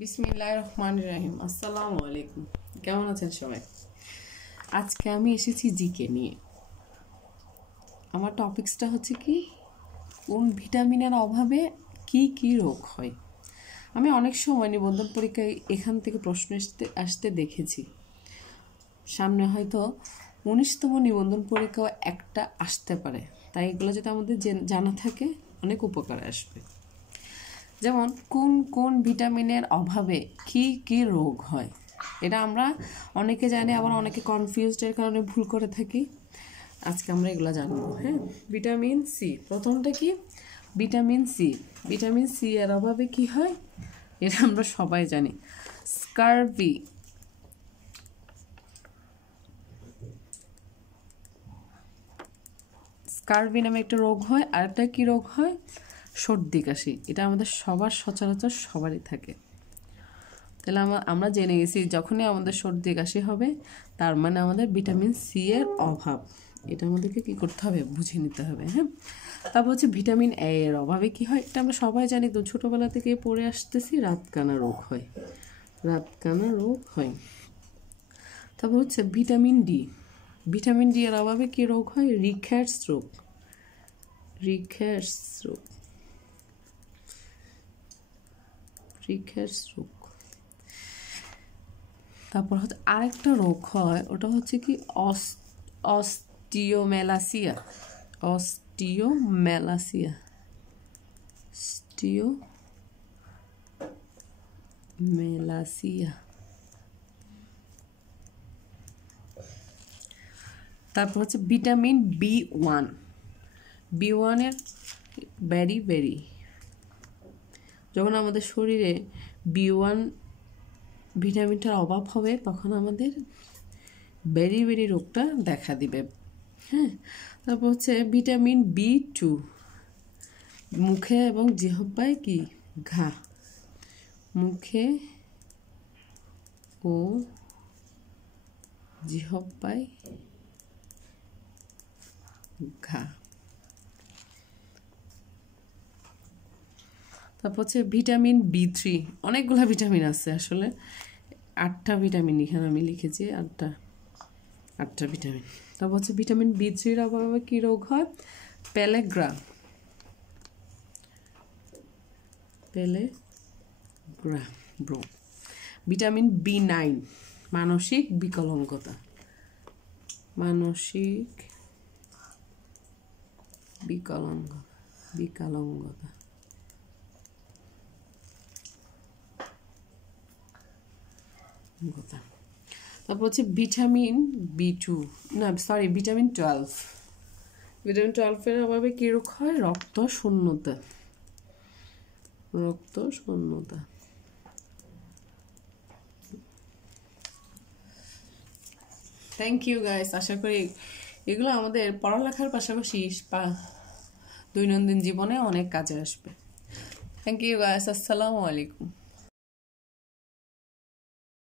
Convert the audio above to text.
বিসমিল্লাহির রহমানির রহিম। আসসালামু আলাইকুম। কেমন আছেন সবাই? আজকে আমি এসেছি জিকে নিয়ে। আমার টপিকসটা হচ্ছে কি, কোন ভিটামিনের অভাবে কি কি রোগ হয়। আমি অনেক সময় নিবন্ধন পরীক্ষায় এখান থেকে প্রশ্ন আসতে দেখেছি। সামনে হয়তো 19তম নিবন্ধন পরীক্ষাও একটা আসতে পারে, তাই এগুলো যদি আমাদের জানা থাকে অনেক উপকারে আসবে। যেমন কোন কোন ভিটামিনের অভাবে কি কি রোগ হয়, এটা আমরা অনেকে জানি, আবার অনেকে কনফিউজডের কারণে ভুল করে থাকি। আজকে আমরা এগুলো জানবো। হ্যাঁ, ভিটামিন সি, প্রথমটা কি? Vitamin C. ভিটামিন সি এর অভাবে কি হয় এটা আমরা সবাই জানি। স্কারভি, স্কারভি নামে একটা রোগ হয়। আরেকটা কি রোগ হয়? সর্দি কাশি। এটা আমাদের সচরাচর সবারই থাকে। তাহলে আমরা জেনে গেছি যখনই আমাদের সর্দি কাশি হবে তার মানে আমাদের ভিটামিন সি এর অভাব। এটা আমাদেরকে কি করতে হবে? বুঝে নিতে হবে। হ্যাঁ, তারপর হচ্ছে ভিটামিন এ এর অভাবে কি হয়, এটা আমরা সবাই জানি, তো ছোটোবেলা থেকে পড়ে আসতেছি, রাতকানা রোগ হয়। রাতকানা রোগ হয়। তারপর হচ্ছে ভিটামিন ডি। ভিটামিন ডি এর অভাবে কি রোগ হয়? রিকেটস রোগ। রিকেটস রোগ। রিকেটস রোগ। তারপর হচ্ছে আরেকটা রোগ হয়, ওটা হচ্ছে কি অস্টিওমেলাসিয়া। অস্টিওমেলাসিয়া। অস্টিওমেলাসিয়া। তারপর হচ্ছে ভিটামিন বি1। বি1 এর বেরি যখন আমাদের শরীরে বি1 ভিটামিনটার অভাব হবে তখন আমাদের বেরি রোগটা দেখা দিবে। হ্যাঁ, তারপর হচ্ছে ভিটামিন বি2। মুখে এবং জিহ্বায় কি ঘা। মুখে ও জিহ্বায় ঘা। তারপর হচ্ছে ভিটামিন বি3। অনেকগুলো ভিটামিন আছে, আসলে 8টা ভিটামিন এখানে আমি লিখেছি। 8টা ভিটামিন। তারপর হচ্ছে ভিটামিন বি3-র অভাবে কি রোগ হয়? পেলেগ্রা রোগ। ভিটামিন বি9। মানসিক বিকলাঙ্গতা। মানসিক বিকলাঙ্গতা। তারপর হচ্ছে ভিটামিন ভিটামিন 12। ভিটামিন 12-এর অভাবে কি রোগ হয়? রক্ত শূন্যতা। Thank you guys. আশা করি এগুলো আমাদের পড়ালেখার পাশাপাশি দৈনন্দিন জীবনে অনেক কাজে আসবে। Thank you guys. আসসালামু আলাইকুম।